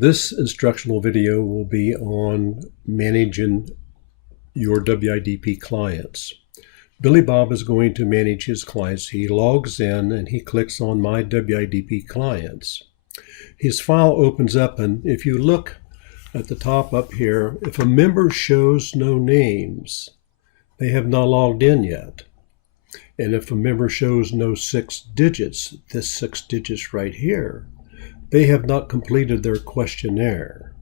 This instructional video will be on managing your WIDP clients. Billy Bob is going to manage his clients. He logs in and he clicks on My WIDP Clients. His file opens up, and if you look at the top up here, if a member shows no names, they have not logged in yet. And if a member shows no 6 digits, this 6 digits right here, they have not completed their questionnaire.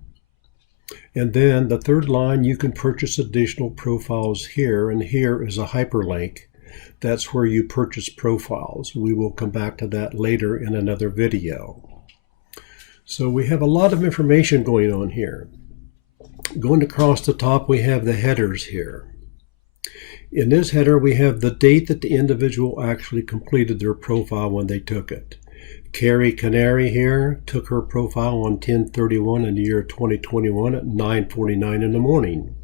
And then the third line, you can purchase additional profiles here, and here is a hyperlink. That's where you purchase profiles. We will come back to that later in another video. So we have a lot of information going on here. Going across the top, we have the headers here. In this header, we have the date that the individual actually completed their profile when they took it. Carrie Canary here took her profile on 10/31 in the year 2021 at 9:49 in the morning.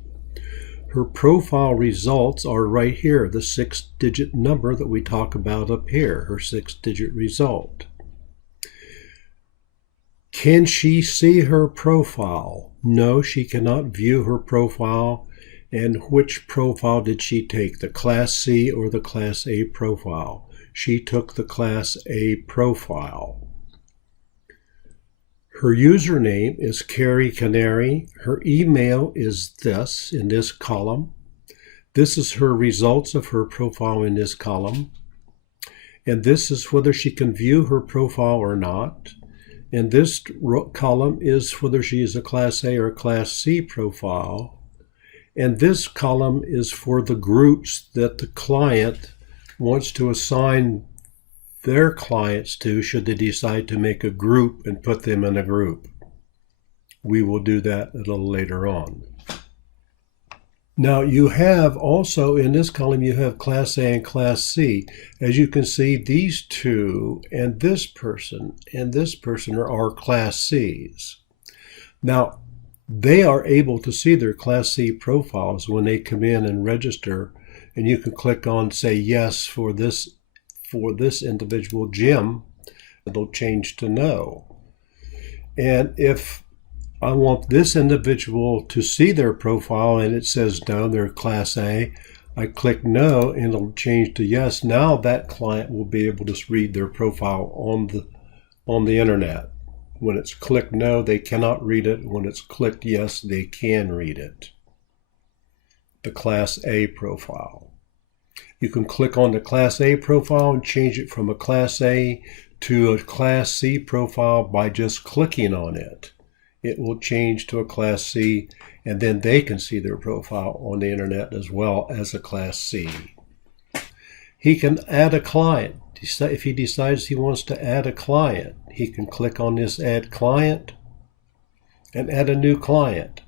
Her profile results are right here, the 6-digit number that we talk about up here, her 6-digit result. Can she see her profile? No, she cannot view her profile. And which profile did she take, the Class C or the Class A profile? She took the Class A profile. Her username is Carrie Canary. Her email is this, in this column. This is her results of her profile in this column. And this is whether she can view her profile or not. And this column is whether she is a Class A or Class C profile. And this column is for the groups that the client wants to assign their clients to should they decide to make a group and put them in a group. We will do that a little later on. Now you have also in this column, you have Class A and Class C. As you can see, these two and this person are Class Cs. Now, they are able to see their Class C profiles when they come in and register, and you can click on say yes for this individual, Jim. It'll change to no. And if I want this individual to see their profile and it says no, they're Class A, I click no and it'll change to yes. Now that client will be able to read their profile on the internet. When it's clicked no, they cannot read it. When it's clicked yes, they can read it. The Class A profile. You can click on the Class A profile and change it from a Class A to a Class C profile by just clicking on it. It will change to a Class C, and then they can see their profile on the internet as well as a Class C. He can add a client. If he decides he wants to add a client, he can click on this Add Client and add a new client.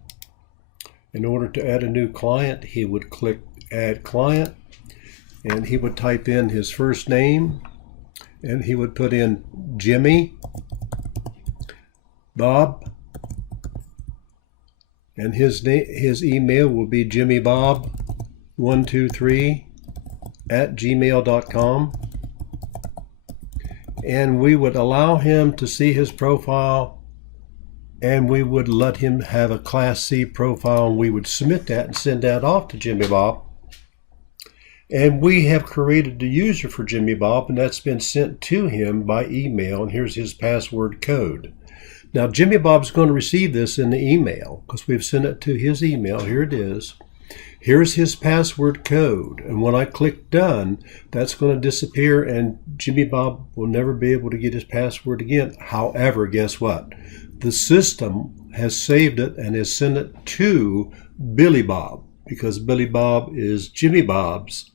In order to add a new client, he would click Add Client, and he would type in his first name, and he would put in Jimmy Bob, and his email will be jimmybob123@gmail.com. And we would allow him to see his profile, and we would let him have a Class C profile, and we would submit that and send that off to Jimmy Bob. And we have created the user for Jimmy Bob, and that's been sent to him by email, and here's his password code. Now Jimmy Bob's going to receive this in the email because we've sent it to his email. Here it is. Here's his password code, and when I click done, that's going to disappear, and Jimmy Bob will never be able to get his password again. However, guess what? The system has saved it and has sent it to Billy Bob, because Billy Bob is Jimmy Bob's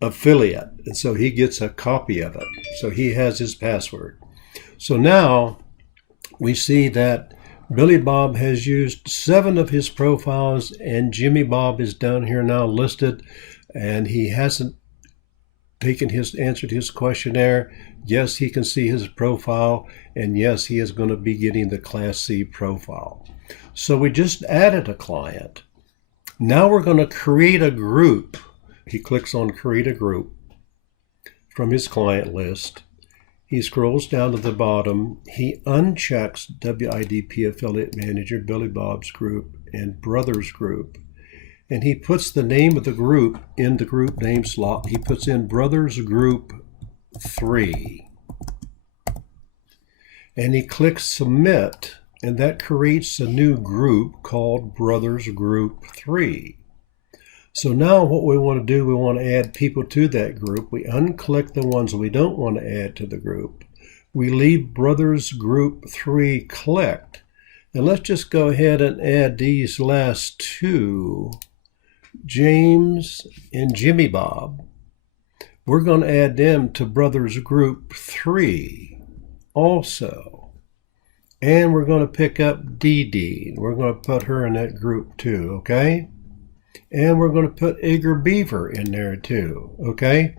affiliate, and so he gets a copy of it. So he has his password. So now we see that Billy Bob has used 7 of his profiles, and Jimmy Bob is down here now listed, and he hasn't answered his questionnaire. Yes, he can see his profile, and yes, he is going to be getting the Class C profile. So we just added a client. Now we're going to create a group. He clicks on create a group from his client list. He scrolls down to the bottom. He unchecks WIDP Affiliate Manager, Billy Bob's group, and Brothers group. And he puts the name of the group in the group name slot. He puts in Brothers Group 3. And he clicks Submit, and that creates a new group called Brothers Group 3. So now what we want to do, we want to add people to that group. We unclick the ones we don't want to add to the group. We leave Brothers Group 3 clicked. And let's just go ahead and add these last two, James and Jimmy Bob. We're going to add them to Brothers Group 3 also. And we're going to pick up Dee Dee. We're going to put her in that group too, okay? And we're going to put Eager Beaver in there too, okay?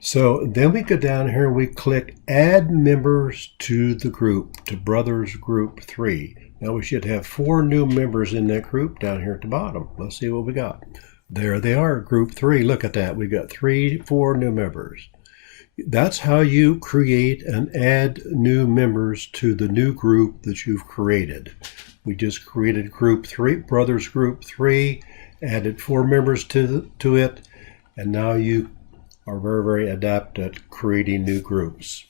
So then we go down here and we click Add Members to the group, to Brothers Group 3. Now we should have 4 new members in that group down here at the bottom. Let's see what we got. There they are, Group 3. Look at that. We've got 4 new members. That's how you create and add new members to the new group that you've created. We just created Group 3, Brothers Group 3, added 4 members to it, and now you are very, very adept at creating new groups.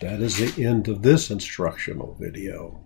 That is the end of this instructional video.